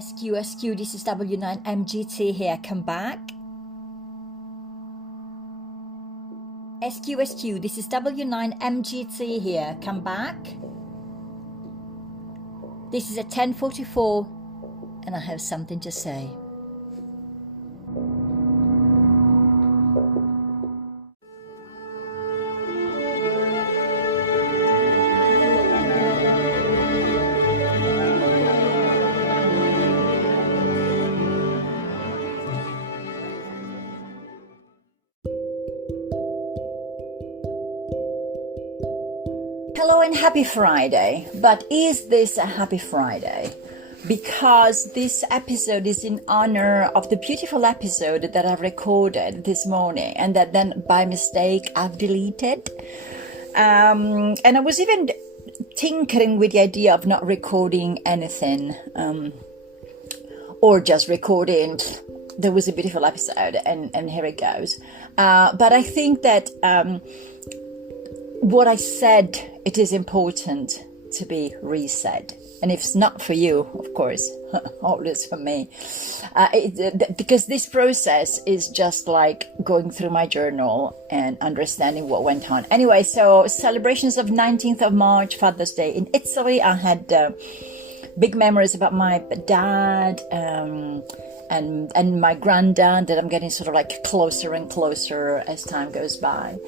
SQ, this is W9MGT here, come back. SQ, this is W9MGT here, come back. This is at 10:44 and I have something to say. Hello and happy Friday. But is this a happy Friday? Because this episode is in honor of the beautiful episode that I recorded this morning and that then by mistake I've deleted. And I was even tinkering with the idea of not recording anything or just recording. There was a beautiful episode and here it goes. But I think that what I said, it is important to be resaid. And if it's not for you, of course, always for me. Because this process is just like going through my journal and understanding what went on. Anyway, so celebrations of 19th of March, Father's Day in Italy. I had big memories about my dad and my granddad that I'm getting sort of like closer and closer as time goes by.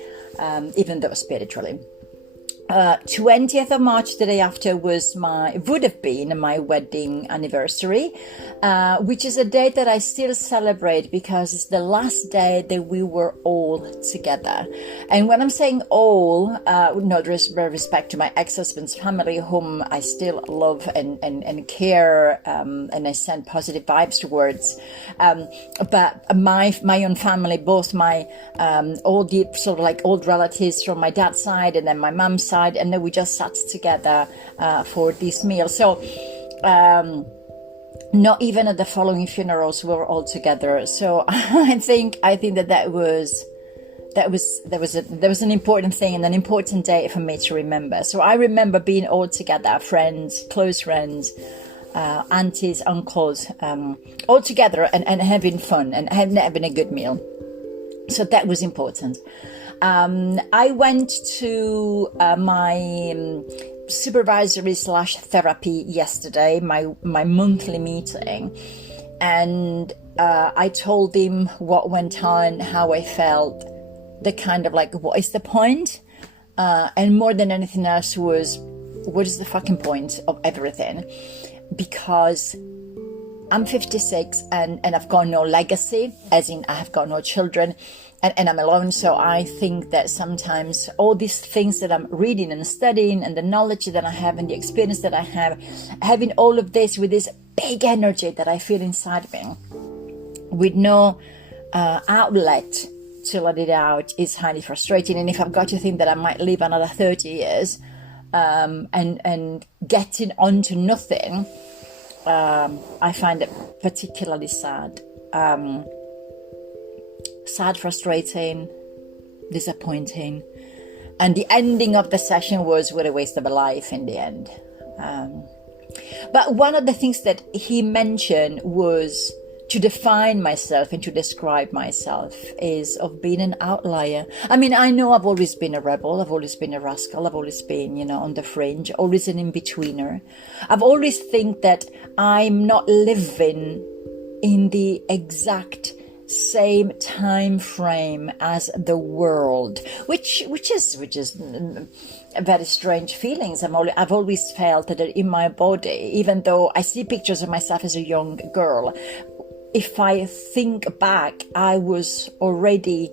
Even though spiritually. 20th of March, the day after, would have been my wedding anniversary, which is a date that I still celebrate because it's the last day that we were all together. And when I'm saying all, not respect to my ex-husband's family, whom I still love and care, and I send positive vibes towards. But my own family, both my all the sort of like old relatives from my dad's side and then my mom's side, and then we just sat together for this meal. So not even at the following funerals we were all together. So I think that was an important thing and an important day for me to remember. So I remember being all together, friends, close friends, aunties, uncles, all together and having fun and having a good meal. So that was important. I went to my supervisory / therapy yesterday, my monthly meeting, and I told him what went on, how I felt, the kind of like, what is the point? And more than anything else was, what is the fucking point of everything? Because I'm 56 and I've got no legacy, as in I have got no children. And I'm alone, so I think that sometimes all these things that I'm reading and studying and the knowledge that I have and the experience that I have, having all of this with this big energy that I feel inside me, with no outlet to let it out, is highly frustrating. And if I've got to think that I might live another 30 years and getting onto nothing, I find it particularly sad. Sad, frustrating, disappointing, and the ending of the session was what a waste of a life in the end. But one of the things that he mentioned was to define myself and to describe myself is of being an outlier. I mean, I know I've always been a rebel, I've always been a rascal, I've always been, on the fringe, always an in-betweener. I've always think that I'm not living in the exact same time frame as the world, which is very strange feelings. I've always felt that in my body, even though I see pictures of myself as a young girl, if I think back, I was already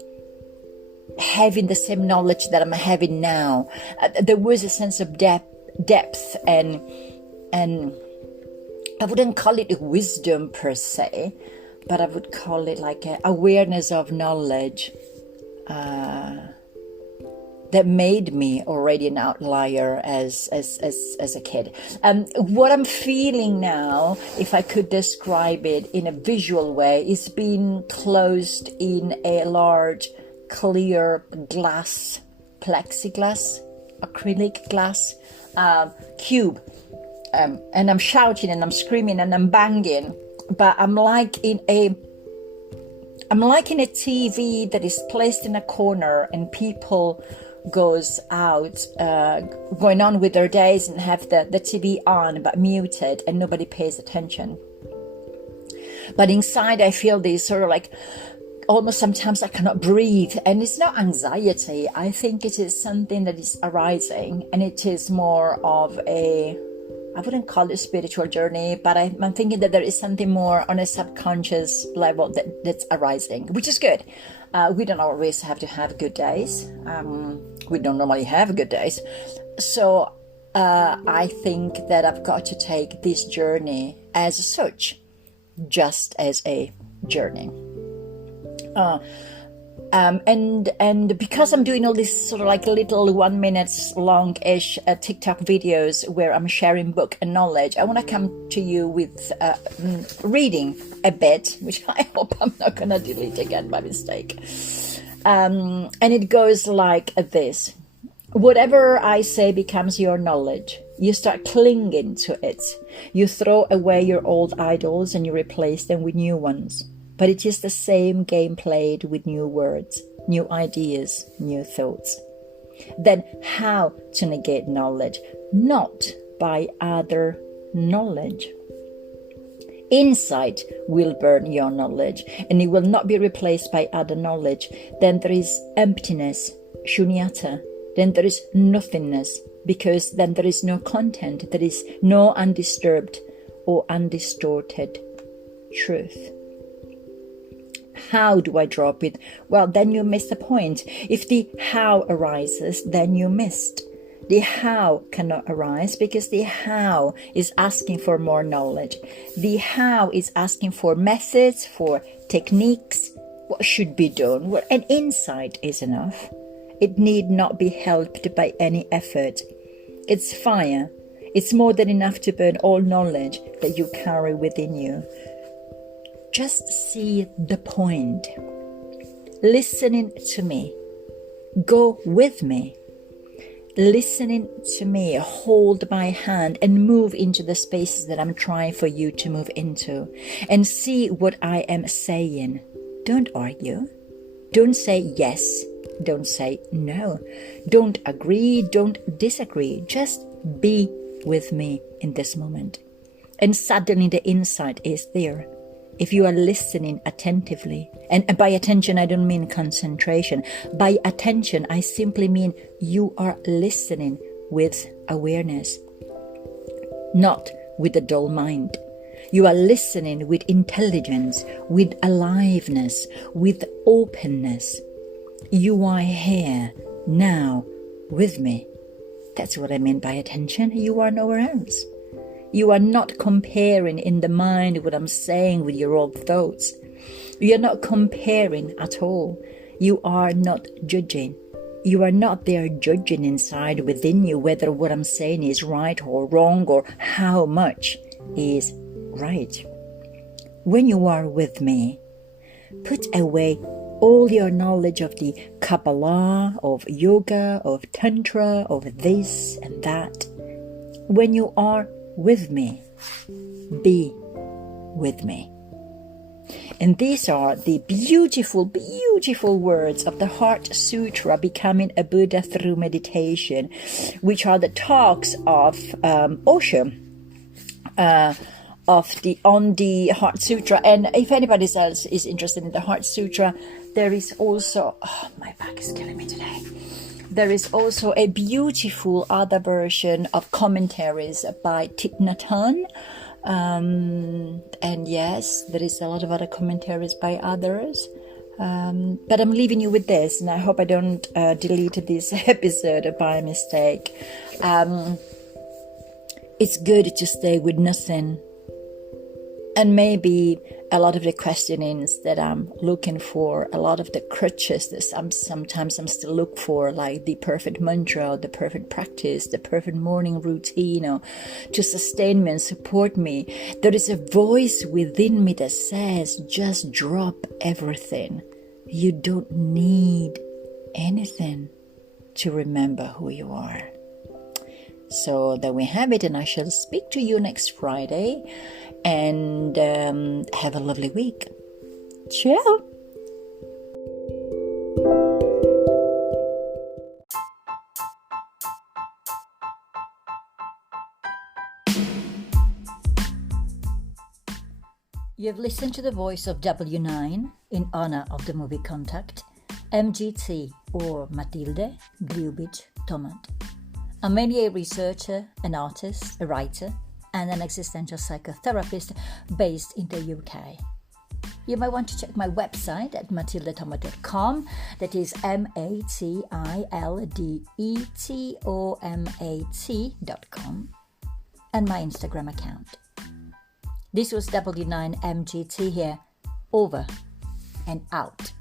having the same knowledge that I'm having now. There was a sense of depth and I wouldn't call it wisdom per se, but I would call it like an awareness of knowledge that made me already an outlier as a kid. What I'm feeling now, if I could describe it in a visual way, is being closed in a large clear glass, plexiglass, acrylic glass cube. and I'm shouting and I'm screaming and I'm banging, but I'm like in a TV that is placed in a corner, and people goes out, going on with their days and have the TV on but muted, and nobody pays attention. But inside I feel this sort of like, almost sometimes I cannot breathe, and it's not anxiety. I think it is something that is arising, and it is more of I wouldn't call it a spiritual journey, but I'm thinking that there is something more on a subconscious level that's arising, which is good. We don't always have to have good days. We don't normally have good days. So I think that I've got to take this journey as such, just as a journey. And because I'm doing all these sort of like little 1 minute long-ish TikTok videos where I'm sharing book and knowledge, I want to come to you with reading a bit, which I hope I'm not going to delete again by mistake. And it goes like this. Whatever I say becomes your knowledge. You start clinging to it. You throw away your old idols and you replace them with new ones. But it is the same game played with new words, new ideas, new thoughts. Then how to negate knowledge? Not by other knowledge. Insight will burn your knowledge, and it will not be replaced by other knowledge. Then there is emptiness, shunyata. Then there is nothingness, because then there is no content, there is no undisturbed or undistorted truth. How do I drop it? Well, then you miss the point. If the how arises, then you missed. The how cannot arise because the how is asking for more knowledge. The how is asking for methods, for techniques, what should be done. Well, an insight is enough. It need not be helped by any effort. It's fire. It's more than enough to burn all knowledge that you carry within you. Just see the point. Listening to me. Go with me. Listening to me. Hold my hand and move into the spaces that I'm trying for you to move into. And see what I am saying. Don't argue. Don't say yes. Don't say no. Don't agree. Don't disagree. Just be with me in this moment. And suddenly the insight is there. If you are listening attentively, and by attention I don't mean concentration. By attention I simply mean you are listening with awareness, not with a dull mind. You are listening with intelligence, with aliveness, with openness. You are here now with me. That's what I mean by attention. You are nowhere else. You are not comparing in the mind what I'm saying with your old thoughts. You are not comparing at all. You are not judging. You are not there judging inside within you whether what I'm saying is right or wrong or how much is right. When you are with me, put away all your knowledge of the Kabbalah, of yoga, of Tantra, of this and that. When you are with me, be with me. And these are the beautiful, beautiful words of the Heart Sutra, Becoming a Buddha Through Meditation, which are the talks of Osho on the Heart Sutra. And if anybody else is interested in the Heart Sutra, there is also, my back is killing me today. There is also a beautiful other version of commentaries by Thich Nhat Hanh. And yes, there is a lot of other commentaries by others. But I'm leaving you with this, and I hope I don't delete this episode by mistake. It's good to stay with nothing. And maybe a lot of the questionings that I'm looking for, a lot of the crutches that sometimes I'm still looking for, like the perfect mantra, the perfect practice, the perfect morning routine, or to sustain me and support me. There is a voice within me that says, just drop everything. You don't need anything to remember who you are. So there we have it, and I shall speak to you next Friday, and have a lovely week. Ciao! You've listened to the voice of W9 in honor of the movie Contact, MGT or Matilde Gliubic Tomat. A media researcher, an artist, a writer, and an existential psychotherapist based in the UK. You might want to check my website at matildetomat.com, that is matildetomat.com, and my Instagram account. This was W9MGT here, over and out.